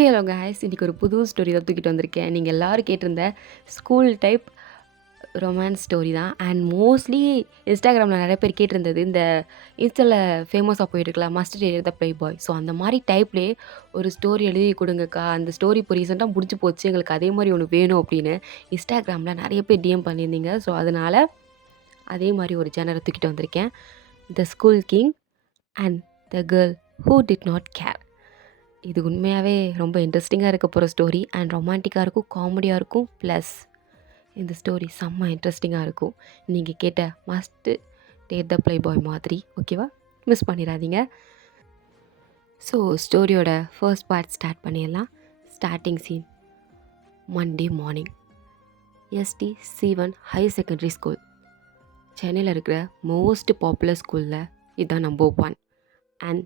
Hello guys, இன்றைக்கி ஒரு புது ஸ்டோரி தான் தூக்கிட்டு வந்திருக்கேன். நீங்கள் எல்லோரும் கேட்டிருந்த ஸ்கூல் டைப் ரொமான்ஸ் ஸ்டோரி தான். அண்ட் மோஸ்ட்லி இன்ஸ்டாகிராமில் நிறைய பேர் கேட்டிருந்தது, இந்த இன்ஸ்டாவில் ஃபேமஸாக போயிட்டுருக்கல must date the playboy. So அந்த மாதிரி டைப்லேயே ஒரு ஸ்டோரி எழுதி கொடுங்கக்கா. அந்த ஸ்டோரி இப்போ ரீசெண்டாக முடிச்சு போச்சு, எங்களுக்கு அதே மாதிரி ஒன்று வேணும் அப்படின்னு இன்ஸ்டாகிராமில் நிறைய பேர் டிஎம் பண்ணியிருந்தீங்க. ஸோ அதனால் அதே மாதிரி ஒரு ஜேனரை தூக்கிட்டு வந்திருக்கேன். த school king and the girl who did not care. இது உண்மையாகவே ரொம்ப இன்ட்ரெஸ்டிங்காக இருக்க போகிற ஸ்டோரி. அண்ட் ரொமான்டிக்காக இருக்கும், காமெடியாக இருக்கும். ப்ளஸ் இந்த ஸ்டோரி செம்ம இன்ட்ரெஸ்டிங்காக இருக்கும். நீங்கள் கேட்ட must date the playboy மாதிரி. ஓகேவா? மிஸ் பண்ணிடாதீங்க. ஸோ ஸ்டோரியோட ஃபர்ஸ்ட் பார்ட் ஸ்டார்ட் பண்ணிடலாம். Starting scene Monday morning. ST C1 higher secondary school. சென்னையில் இருக்கிற மோஸ்ட் பாப்புலர் ஸ்கூலில் இதுதான் நம்பர் 1. அண்ட்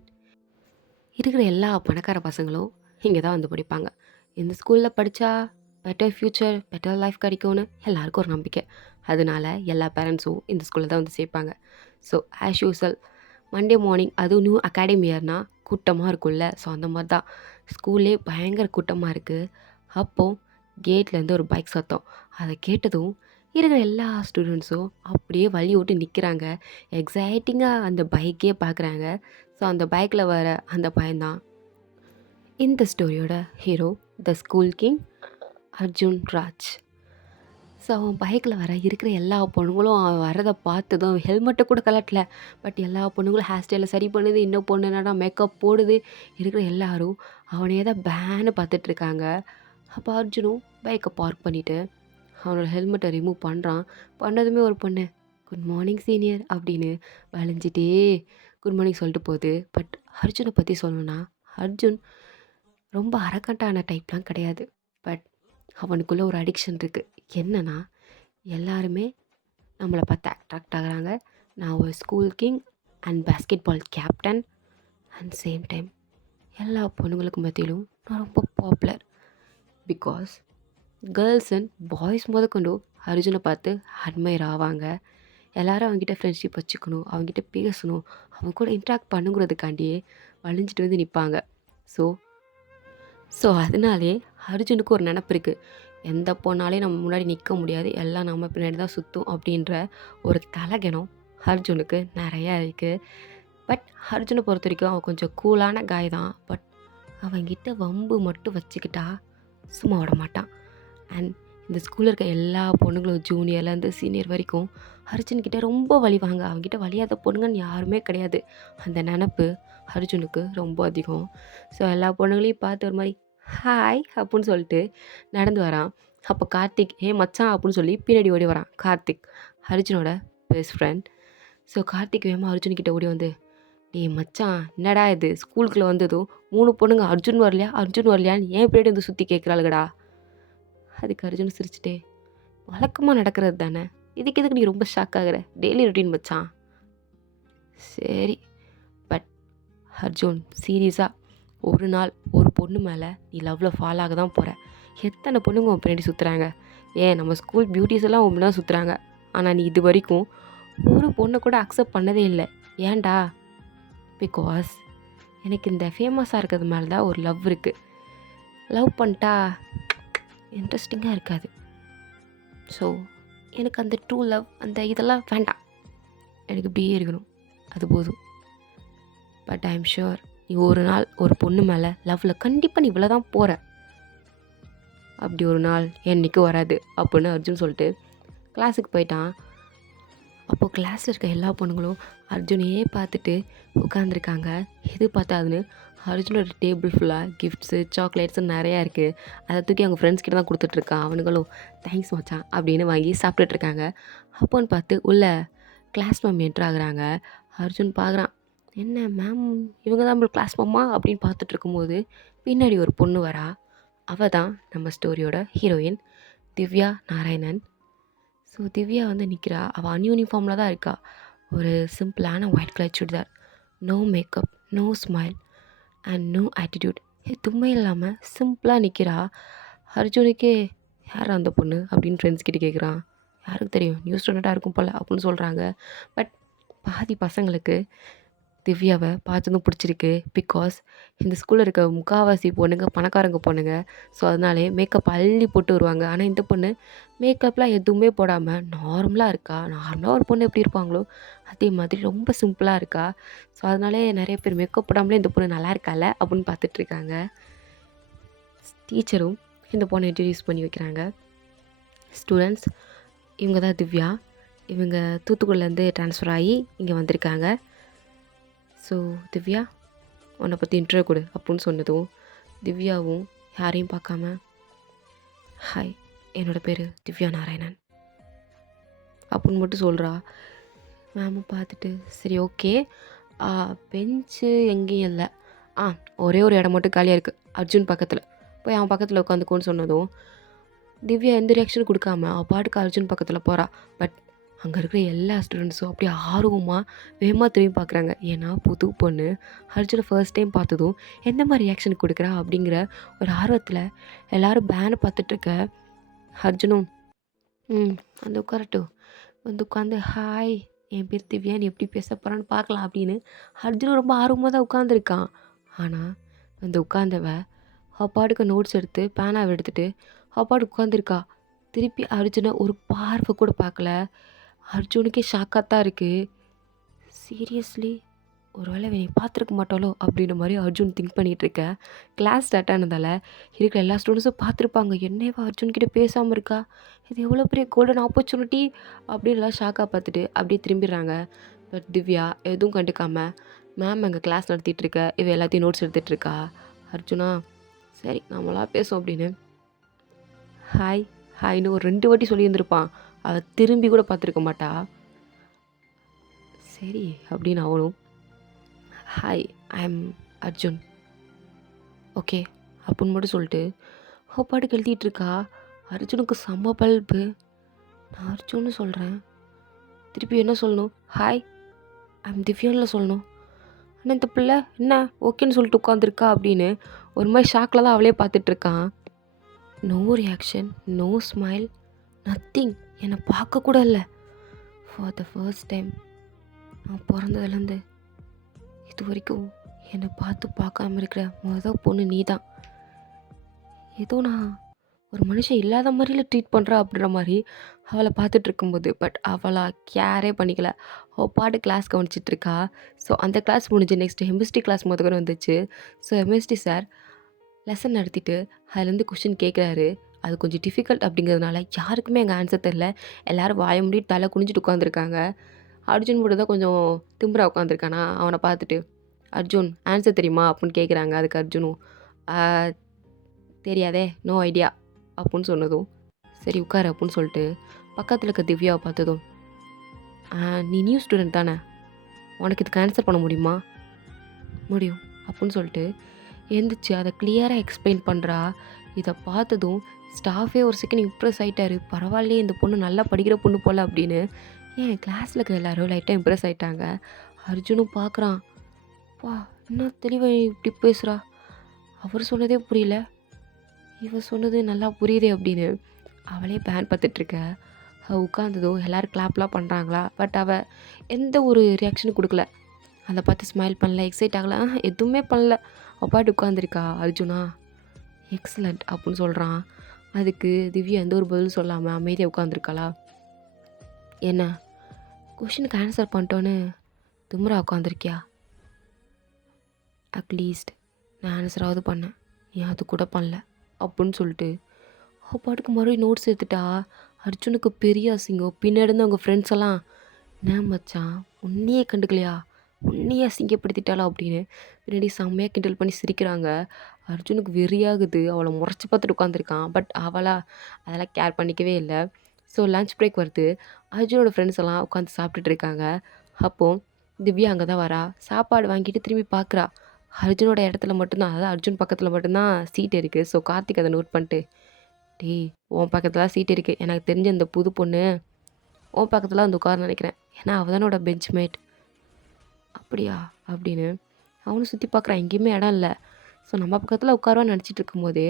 இருக்கிற எல்லா பணக்கார பசங்களும் இங்கே தான் வந்து படிப்பாங்க. இந்த ஸ்கூலில் படித்தா பெட்டர் ஃப்யூச்சர், பெட்டர் லைஃப் கிடைக்கும்னு எல்லாருக்கும் ஒரு நம்பிக்கை. அதனால எல்லா பேரண்ட்ஸும் இந்த ஸ்கூலில் தான் வந்து சேர்ப்பாங்க. So as usual Monday morning, அதுவும் நியூ அகாடமி இயர்னா கூட்டமாக இருக்கும்ல. ஸோ அந்த மாதிரி தான் ஸ்கூல்லே பயங்கர கூட்டமாக இருக்குது. அப்போது கேட்லேருந்து ஒரு பைக் சத்தம். அதை கேட்டதும் இருக்கிற எல்லா ஸ்டூடெண்ட்ஸும் அப்படியே வழி விட்டு நிற்கிறாங்க. எக்ஸைட்டிங்காக அந்த பைக்கே பார்க்குறாங்க. ஸோ அந்த பைக்கில் வர அந்த பையன்தான் இந்த ஸ்டோரியோட hero, the school king Arjun Raj. So அவன் பைக்கில் வர இருக்கிற எல்லா பொண்ணுங்களும் அவன் வரதை பார்த்ததும் ஹெல்மெட்டை கூட கலட்டல. பட் எல்லா பொண்ணுங்களும் ஹேர் ஸ்டைலை சரி பண்ணுது, இன்னும் பொண்ணு என்னடா மேக்கப் போடுது. இருக்கிற எல்லாரும் அவனையே தான் பேன்னு பார்த்துட்ருக்காங்க. அப்போ அர்ஜுனும் பைக்கை பார்க் பண்ணிவிட்டு அவனோட ஹெல்மெட்டை ரிமூவ் பண்ணுறான். பண்ணதுமே ஒரு பொண்ணு குட் மார்னிங் சீனியர் அப்படின்னு வளைஞ்சிட்டே குட் மார்னிங் சொல்லிட்டு போகுது. பட் அர்ஜுனை பற்றி சொல்லணும்னா, அர்ஜுன் ரொம்ப அரக்கட்டான டைப்லாம் கிடையாது. பட் அவனுக்குள்ளே ஒரு அடிக்ஷன் இருக்குது. என்னன்னா, எல்லாருமே நம்மளை பார்த்து அட்ராக்ட் ஆகுறாங்க. நான் ஒரு school king and basketball captain. And same time எல்லா பொண்ணுங்களுக்கு மத்தியிலும் நான் ரொம்ப popular. Because girls and boys முதற்கொண்டு அர்ஜுனை பார்த்து அட்மையர் ஆவாங்க. எல்லோரும் அவங்ககிட்ட ஃப்ரெண்ட்ஷிப் வச்சுக்கணும், அவங்ககிட்ட பேசணும், அவங்க கூட இன்ட்ராக்ட் பண்ணுங்கிறதுக்காண்டியே வலிஞ்சிட்டு வந்து நிற்பாங்க. ஸோ அதனாலே அர்ஜுனுக்கு ஒரு நினப்பு இருக்குது, எந்த பொண்ணாலையும் நம்ம முன்னாடி நிற்க முடியாது, எல்லாம் நம்ம பின்னாடி தான் சுற்றும் அப்படின்ற ஒரு தலகணம் அர்ஜுனுக்கு நிறையா இருக்குது. பட் அர்ஜுனை பொறுத்த வரைக்கும் அவன் கொஞ்சம் கூலான காய் தான். பட் அவங்கிட்ட வம்பு மட்டும் வச்சுக்கிட்டா சும்மா விட மாட்டான். அண்ட் இந்த ஸ்கூலில் இருக்க எல்லா பொண்ணுங்களும் ஜூனியர்லேருந்து சீனியர் வரைக்கும் அர்ஜுன்கிட்ட ரொம்ப வலிவாங்க. அவங்ககிட்ட வலியாத பொண்ணுங்கன்னு யாருமே கிடையாது. அந்த நினப்பு அர்ஜுனுக்கு ரொம்ப அதிகம். ஸோ எல்லா பொண்ணுங்களையும் பார்த்து ஒரு மாதிரி ஹாய் அப்புடின்னு சொல்லிட்டு நடந்து வரான். அப்போ கார்த்திக் மச்சான் அப்படின்னு சொல்லி பின்னாடி ஓடி வரான். கார்த்திக் அர்ஜுனோட பெஸ்ட் ஃப்ரெண்ட். ஸோ கார்த்திக் வேகமாக அர்ஜுன்கிட்ட ஓடி வந்து, டேய் மச்சான், என்னடா இது ஸ்கூலுக்குள்ளே வந்ததும் 3 பொண்ணுங்க அர்ஜுன் வரலையா அர்ஜுன் வரலையான்னு ஏன் பின்னாடி வந்து சுற்றி கேட்குறாளுகடா. அதுக்கு அர்ஜுன் சிரிச்சிட்டே, வழக்கமாக நடக்கிறது தானே, இதுக்கு எதுக்கு நீ ரொம்ப ஷாக் ஆகுற, டெய்லி ரொட்டீன் மச்சான். சரி. பட் அர்ஜுன் சீரியஸாக ஒரு நாள் ஒரு பொண்ணு மேலே நீ லவ்வில் ஃபால் ஆக தான் போகிற. எத்தனை பொண்ணுங்க உன் பின்னாடி சுற்றுறாங்க, ஏன் நம்ம ஸ்கூல் பியூட்டிஸ் எல்லாம் ஒன்று தான் சுற்றுறாங்க. ஆனால் நீ இது வரைக்கும் ஒரு பொண்ணை கூட அக்செப்ட் பண்ணதே இல்லை. ஏன்டா? பிகாஸ் எனக்கு இந்த ஃபேமஸாக இருக்கிறது மேலே தான் ஒரு லவ் இருக்குது. லவ் பண்ணிட்டா இன்ட்ரெஸ்டிங்காக இருக்காது. ஸோ எனக்கு அந்த ட்ரூ லவ் அந்த இதெல்லாம் வேண்டாம், எனக்கு இப்படியே இருக்கணும், அது போதும். பட் ஐ எம் ஷுர் நீ ஒரு நாள் ஒரு பொண்ணு மேலே லவ்வில் கண்டிப்பாக நீ இவ்வளோ தான் போகிற. அப்படி ஒரு நாள் என்றைக்கும் வராது அப்படின்னு அர்ஜுன் சொல்லிட்டு கிளாஸுக்கு போயிட்டான். அப்போது கிளாஸில் இருக்க எல்லா பொண்ணுங்களும் அர்ஜுனையே பார்த்துட்டு உட்காந்துருக்காங்க. எது பார்த்தாதுன்னு அர்ஜுனோட டேபிள் ஃபுல்லாக கிஃப்ட்ஸு சாக்லேட்ஸு நிறையா இருக்குது. அதை தூக்கி அவங்க ஃப்ரெண்ட்ஸ் கிட்ட தான் கொடுத்துட்ருக்கான். அவனுங்களும் தேங்க்ஸ் மச்சான் அப்படின்னு வாங்கி சாப்பிட்டுட்ருக்காங்க. அப்போன்னு பார்த்து உள்ள கிளாஸ் மேம் என்ட்ரு ஆகுறாங்க. அர்ஜுன் பார்க்குறான், என்ன மேம் இவங்க தான் நம்ம கிளாஸ் மேம்மா அப்படின்னு பார்த்துட்டு இருக்கும்போது பின்னாடி ஒரு பொண்ணு வரா. அவள் தான் நம்ம ஸ்டோரியோட ஹீரோயின் திவ்யா நாராயணன். ஸோ திவ்யா வந்து நிற்கிறா. அவள் அன்யூனிஃபார்மில் தான் இருக்கா. ஒரு சிம்பிளான white colour churidar, no makeup, no smile and no attitude, எதுவுமே இல்லாமல் சிம்பிளாக நிற்கிறா. அர்ஜுனுக்கே யார் அந்த பொண்ணு அப்படின்னு ஃப்ரெண்ட்ஸ் கிட்டே கேட்குறான். யாருக்கு தெரியும், நியூ ஸ்டூடெண்ட்டாக இருக்கும் போல் அப்படின்னு சொல்கிறாங்க. பட் பாதி பசங்களுக்கு திவ்யாவ பார்த்ததும் பிடிச்சிருக்கு. பிகாஸ் இந்த ஸ்கூல்ல இருக்க முக்காவாசி பொண்ணுங்க பணக்காரங்க பொண்ணுங்க. ஸோ, அதனாலே மேக்கப் அள்ளி போட்டு வருவாங்க. ஆனா, இந்த பொண்ணு மேக்கப்லாம் எதுவுமே போடாம நார்மலா இருக்கா. நார்மலா ஒரு பொண்ணு எப்படி இருப்பாங்களோ, அதே மாதிரி ரொம்ப சிம்பிளா இருக்கா. ஸோ, அதனாலே நெறைய பேர் மேக்கப் போடாமலே இந்த பொண்ணு நல்லா இருக்கால்ல அப்படின்னு பார்த்துட்ருக்காங்க. டீச்சரும் இந்த பொண்ண இன்ட்ரடியூஸ் பண்ணி வைக்கிறாங்க. ஸ்டூடெண்ட்ஸ் இவங்க தான் திவ்யா. இவங்க தூத்துக்குடிலேருந்து ட்ரான்ஸ்ஃபர் ஆகி இங்க வந்திருக்காங்க. ஸோ, திவ்யா உன்னை பற்றி இன்ட்ரோ கொடு அப்புடின்னு சொன்னதும் திவ்யாவும் யாரையும் பார்க்காம, ஹாய் என்னோட பேர் திவ்யா நாராயணன் அப்புடின்னு மட்டும் சொல்கிறா. மேமும் பார்த்துட்டு சரி ஓகே, பெஞ்சு எங்கேயும் இல்லை, ஒரே ஒரு இடம் மட்டும் காலியாக இருக்குது அர்ஜுன் பக்கத்தில், போய் அவன் பக்கத்தில் உட்காந்துக்கோன்னு சொன்னதும் திவ்யா எந்த ரியாக்ஷனும் கொடுக்காம அவள் பாட்டுக்கு அர்ஜுன் பக்கத்தில் போகிறா. பட் அங்கே இருக்கிற எல்லா ஸ்டூடெண்ட்ஸும் அப்படியே ஆர்வமாக வேகமாக திரும்பி பார்க்குறாங்க. ஏன்னா புது பொண்ணு அர்ஜுனை ஃபர்ஸ்ட் டைம் பார்த்ததும் எந்த மாதிரி ரியாக்ஷன் கொடுக்குறா அப்படிங்கிற ஒரு ஆர்வத்தில் எல்லோரும் பேனை பார்த்துட்ருக்க. அர்ஜுனும் வந்து உட்காரட்டும், வந்து உட்காந்து ஹாய் என் பேர் திவ்யா, நீ எப்படி பேச போகிறான்னு பார்க்கலாம் அப்படின்னு அர்ஜுனும் ரொம்ப ஆர்வமாக தான் உட்காந்துருக்கான். ஆனால் வந்து உட்காந்தவ அப்பாட்டுக்கு நோட்ஸ் எடுத்து பேனாவை எடுத்துகிட்டு அப்பாடு உட்காந்துருக்கா. திருப்பி அர்ஜுனை ஒரு பார்வை கூட பார்க்கல. அர்ஜுனுக்கே ஷாக்காக தான் இருக்குது. சீரியஸ்லி ஒரு வேளை என்னை பார்த்துருக்க மாட்டாளோ அப்படின்ற மாதிரி அர்ஜுன் திங்க் பண்ணிகிட்ருக்க. கிளாஸ் ஸ்டார்ட் ஆனதால் இருக்கிற எல்லா ஸ்டூடெண்ட்ஸும் பார்த்துருப்பாங்க, என்னவா அர்ஜுன்கிட்ட பேசாமல் இருக்கா, இது எவ்வளோ பெரிய கோல்டன் ஆப்பர்ச்சுனிட்டி அப்படின்லாம் ஷாக்காக பார்த்துட்டு அப்படியே திரும்பிடுறாங்க. பட் திவ்யா எதுவும் கண்டுக்காமல் மேம் அங்கே கிளாஸ் நடத்திட்டுருக்க, இவ எல்லாத்தையும் நோட்ஸ் எடுத்துகிட்ருக்கா. அர்ஜுனா சரி நம்மளாம் பேசும் அப்படின்னு ஹாய் ஹாய்னு ஒரு 2 வாட்டி சொல்லியிருந்திருப்பான். அவள் திரும்பி கூட பார்த்துருக்க மாட்டா. சரி அப்படின்னு அவனும் hi I am Arjun okay அப்படின்னு மட்டும் சொல்லிட்டு பாட்டுக்கு எழுதிட்டு இருக்கா. அர்ஜுனுக்கு செம்ம பல்பு. நான் அர்ஜுன்னு சொல்கிறேன், திருப்பி என்ன சொல்லணும், ஹாய் ஐ எம் திவ்யானில் சொல்லணும். ஆனால் இந்த பிள்ளை என்ன ஓகேன்னு சொல்லிட்டு உட்காந்துருக்கா அப்படின்னு ஒரு மாதிரி ஷாக்கில் தான் அவளே பார்த்துட்ருக்கான். No reaction, no smile, nothing. என்னை பார்க்கக்கூட இல்லை. ஃபார் த ஃபர்ஸ்ட் டைம் நான் பிறந்ததுலேருந்து இது வரைக்கும் என்னை பார்க்காம இருக்கிற மொதல் பொண்ணு நீ தான். ஏதோ நான் ஒரு மனுஷன் இல்லாத மாதிரில ட்ரீட் பண்ணுறா அப்படின்ற மாதிரி அவளை பார்த்துட்டு இருக்கும்போது, பட் அவளை கேரே பண்ணிக்கல. அவள் பாட்டு கிளாஸ் கவனிச்சிட்ருக்கா. ஸோ அந்த கிளாஸ் முடிஞ்சு நெக்ஸ்ட்டு கெமிஸ்ட்ரி கிளாஸ் கூட வந்துச்சு. ஸோ கெமிஸ்ட்ரி சார் லெசன் நடத்திட்டு அதுலேருந்து கொஷின் கேட்குறாரு. அது கொஞ்சம் டிஃபிகல்ட் அப்படிங்கிறதுனால யாருக்குமே அங்கே ஆன்சர் தெரில. எல்லோரும் வாய மூடிட்டு தலை குனிஞ்சிட்டு உட்காந்துருக்காங்க. அர்ஜுன் மட்டும் தான் கொஞ்சம் திம்புறா உட்காந்துருக்கானா. அவனை பார்த்துட்டு அர்ஜுன் ஆன்சர் தெரியுமா அப்படின்னு கேட்குறாங்க. அதுக்கு அர்ஜுனும் தெரியாதே, நோ ஐடியா அப்புடின்னு சொன்னதும் சரி உட்காரு அப்புடின்னு சொல்லிட்டு பக்கத்தில் இருக்க திவ்யாவை பார்த்ததும் நீ நியூ ஸ்டூடெண்ட் தானே, உனக்கு இதுக்கு ஆன்சர் பண்ண முடியுமா? முடியும் அப்புடின்னு சொல்லிட்டு எழுந்திரிச்சு அதை கிளியராக எக்ஸ்பிளைன் பண்ணுறா. இதை பார்த்ததும் ஸ்டாஃபே ஒரு செகண்ட் இம்ப்ரெஸ் ஆகிட்டாரு. பரவாயில்லையே இந்த பொண்ணு நல்லா படிக்கிற பொண்ணு போல் அப்படின்னு. ஏன் கிளாஸில் இருக்க எல்லோரும் லைட்டாக இம்ப்ரெஸ் ஆகிட்டாங்க. அர்ஜுனும் பார்க்குறான், வா என்ன தெளிவாக இப்படி பேசுகிறா, அவர் சொன்னதே புரியல, இவ சொன்னது நல்லா புரியுதே அப்படின்னு அவளே பேன் பார்த்துட்ருக்க. அவள் உட்காந்ததும் எல்லோரும் கிளாப்லாம் பண்ணுறாங்களா. பட் அவள் எந்த ஒரு ரியாக்ஷனும் கொடுக்கல. அதை பார்த்து ஸ்மைல் பண்ணல, எக்ஸைட் ஆகலை, எதுவுமே பண்ணல. அப்பாட்டு உட்காந்துருக்கா. அர்ஜுனா எக்ஸலண்ட் அப்படின்னு சொல்கிறான். அதுக்கு திவ்யா எந்த ஒரு பதிலும் சொல்லாமல் அமைதியாக உட்காந்துருக்காளா. என்ன கொஷினுக்கு ஆன்சர் பண்ணிட்டோன்னு திமுறா உட்காந்துருக்கியா? அட்லீஸ்ட் நான் ஆன்சராவது பண்ணேன், நீ அது கூட பண்ணல அப்படின்னு சொல்லிட்டு பாட்டுக்கு மறுபடியும் நோட்ஸ் எடுத்துட்டா. அர்ஜுனுக்கு பெரிய அசிங்கம். பின்னாடி இருந்து அவங்க ஃப்ரெண்ட்ஸ் எல்லாம் என்ன மச்சான் உன்னையே கண்டுக்கலையா, உன்னையே அசிங்கப்படுத்திட்டாளா அப்படின்னு பின்னாடி செம்மையாக கிண்டல் பண்ணி சிரிக்கிறாங்க. அர்ஜுனுக்கு வெறியாகுது. அவளை முறைச்சி பார்த்துட்டு உட்காந்துருக்கான். பட் அவளா அதெல்லாம் கேர் பண்ணிக்கவே இல்லை. ஸோ லன்ச் பிரேக் வருது. அர்ஜுனோட ஃப்ரெண்ட்ஸ் எல்லாம் உட்காந்து சாப்பிட்டுட்டு இருக்காங்க. அப்போது திவ்யா அங்கே தான் வரா. சாப்பாடு வாங்கிட்டு திரும்பி பார்க்குறா. அர்ஜுனோட இடத்துல மட்டும்தான், அதாவது அர்ஜுன் பக்கத்தில் மட்டும்தான் சீட் இருக்குது. ஸோ கார்த்திக் அதை நோட் பண்ணிட்டு, டேய் உன் பக்கத்தில் சீட் இருக்குது, எனக்கு தெரிஞ்ச இந்த புது பொண்ணு உன் பக்கத்தில் வந்து உட்கார நினைக்கிறேன், ஏன்னா அவள் தானோட பெஞ்ச்மேட். அப்படியா அப்படின்னு அவனும் சுற்றி பார்க்குறான். எங்கேயுமே இடம் இல்லை. ஸோ நம்ம பக்கத்தில் உட்காருவான்னு நினச்சிட்டு இருக்கும்போதே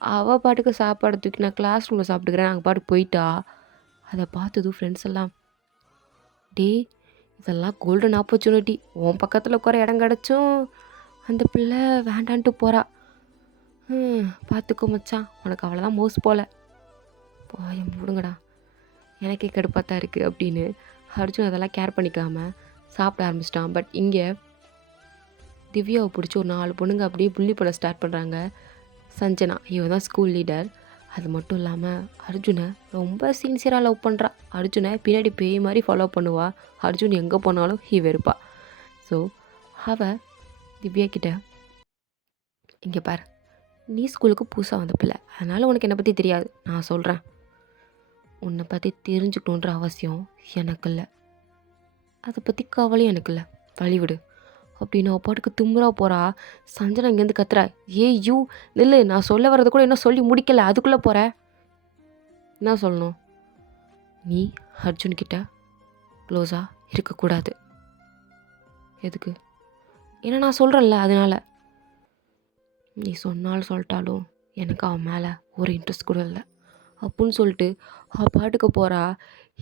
அவள் பாட்டுக்கு சாப்பாடு தூக்கி நான் கிளாஸ் ரூமில் சாப்பிட்டுக்கிறேன் நாங்கள் பாட்டுக்கு போயிட்டா. அதை பார்த்ததும் ஃப்ரெண்ட்ஸ் எல்லாம், டே இதெல்லாம் கோல்டன் ஆப்பர்ச்சுனிட்டி. உன் பக்கத்தில் உட்கார இடம் கிடச்சும் அந்த பிள்ளை வேண்டான்ட்டு போகிறா. பார்த்துக்கோ மச்சான், உனக்கு அவ்வளோதான் மோஸ் போல. போய மூடுங்கடா, எனக்கே கடுப்பாக தான் இருக்குது அப்படின்னு அர்ஜுன் அதெல்லாம் கேர் பண்ணிக்காம சாப்பிட ஆரம்பிச்சிட்டான். பட் இங்கே திவ்யாவை பிடிச்சி ஒரு 4 பொண்ணுங்க அப்படியே புள்ளி பண்ண ஸ்டார்ட் பண்ணுறாங்க. சஞ்சனா இவன் தான் ஸ்கூல் லீடர். அது மட்டும் இல்லாமல் அர்ஜுனை ரொம்ப சின்சியராக லவ் பண்ணுறா. அர்ஜுனை பின்னாடி பேய் மாதிரி ஃபாலோ பண்ணுவா. அர்ஜுன் எங்கே போனாலும் வெறுப்பா. ஸோ அவள் திவ்யா கிட்ட, இங்கே பார், நீ ஸ்கூலுக்கு புதுசாக வந்த பிள்ளை, அதனால் உனக்கு என்னை பற்றி தெரியாது. நான் சொல்கிறேன், உன்னை பற்றி தெரிஞ்சுக்கணுன்ற அவசியம் எனக்கு இல்லை, அதை பற்றி கவலையும் எனக்கு இல்லை, வழிவிடு அப்படின்னு அப்பாட்டுக்கு திமுறா போகிறா. சஞ்சனா இங்கேருந்து கத்துறா, யூ நில்லு, நான் சொல்ல வர்றது கூட இன்னும் சொல்லி முடிக்கலை, அதுக்குள்ளே போகிற. என்ன சொல்லணும்? நீ அர்ஜுன்கிட்ட க்ளோஸாக இருக்கக்கூடாது. எதுக்கு? ஏன்னா நான் சொல்கிறேன்ல, அதனால். நீ சொன்னாலும் சொல்லிட்டாலும் எனக்கு அவன் மேலே ஒரு இன்ட்ரெஸ்ட் கூட இல்லை அப்படின்னு சொல்லிட்டு அவள் பாட்டுக்கு போகிறா.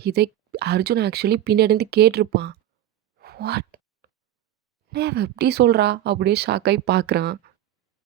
இதை அர்ஜுன் ஆக்சுவலி பின்னாடி கேட்டிருப்பான். வாட், அவள் எப்படி சொல்கிறா அப்படியே ஷாக்காகி பார்க்குறான்.